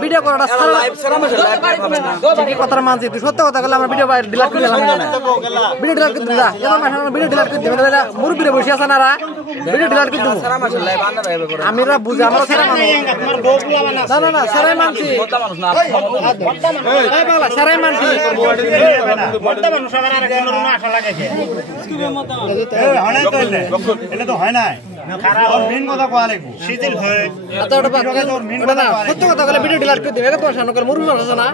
video করাটা কথা মানছি তুই সত্য কথা বলে আমরা ভিডিও ডিলিট করে দিলাম ভিডিও ডিলিট করে দিলা ভিডিও ডিলিট করে দিবে মুরব্বিরে বসে আছে না ভিডিও ডিলিট করে দিব আমিরা বুঝে আমরা না না না সারাই মানছি সারাই মানছি ভিডিও ডিলিট করে দিবে মুরব্বি আছে না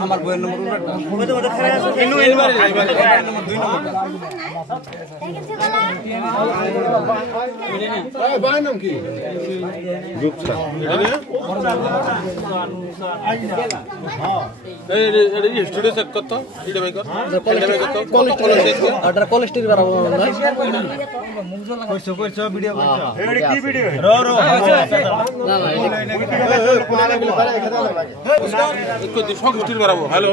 আমার বইয়ের নম্বর হ্যালো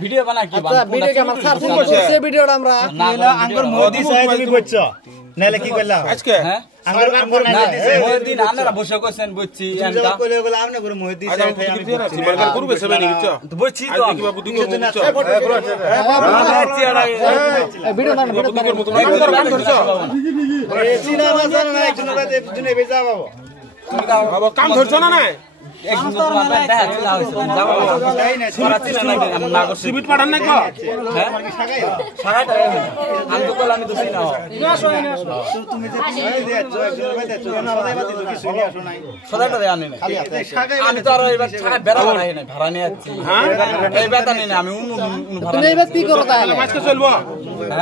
ভিডিও বানাই কি ভিডিওটা আমরা মোদি সাহেব তুমি বুঝছো নালে কি কইলা আজকে হ্যাঁ মোদি আপনারা বসে কইছেন বুঝছি এনকা কইলে বলে আপনি করে মোদি সাহেব আমি সরকার করবে সবাই নিচ্ছ তো বুঝছি তো কি বাবু দিকে বুঝছো ভিডিও না ভিডিও মত কাম করছো এই চিনা না জানা না একজন রাতে দিনে বেজা বাবু বাবা কাম ধরছো না না একদম তো মাথা দেখা চলা হইছে যাও করাচ্ছি না নাকি আমরা না করছি সিমিট পাঠান না কো হ্যাঁ সাগাটা আমি তো কইলাম আমি তো চিনা তো তুমি যে দিয়েছো একজন বাইতেছো না বাদাই বাতি তো কিছু নিয়ে আসো নাই সদাটা দেয়া নেই আমি তো আর এবার ছাগা বেরা বানাই নাই ভাড়া নিয়ে যাচ্ছি হ্যাঁ এই বেতা নেই না আমি ভাড়া তুমি এবার কি করো তাহলে আজকে চলবো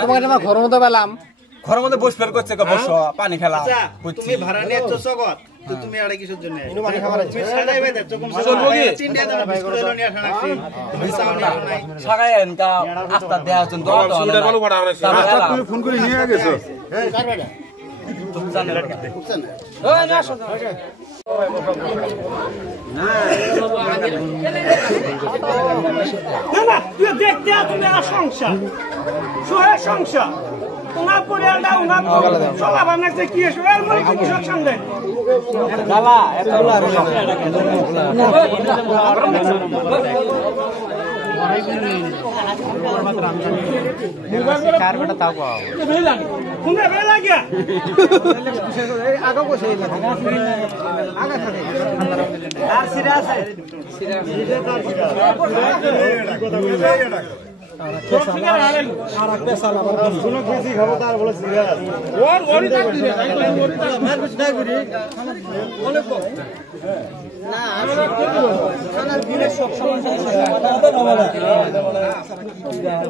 তোমাকে আমার ঘরের মধ্যে পেলাম ঘরের মধ্যে বস ফের করছে কে বসো পানি খেলা তুমি ভাড়া নিয়ে যাচ্ছো জগৎ তো তুমি আড়াই কিসের জন্য ইনো পানি খাবার আছে তুমি সাগাই বাইতে চকম চলবো কি চিন্তা দাও বিস্কুট এলো নিয়ে আসা নাকি বিসাও নিয়ে নাই সাগাই এনকা আস্তা দেয়া আছেন তো সুবিধার ভালো ভাড়া আছে আস্তা তুমি ফোন করে নিয়ে গেছো এই কার বেটা তুমি জানো বুঝছেন ওই না আসো না তুই দেখতে তুমি আর সংসার সোহে সংসার তোমার পরিবারটা উনার সব আপনার যে কি এসে এর মনে কি কিছু সামনে বাবা এতগুলা কার বেটা তাও পাও কোনে বেলা গিয়া আগা বসে আগা থাকে আর সিরা আছে সিরা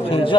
শুনছ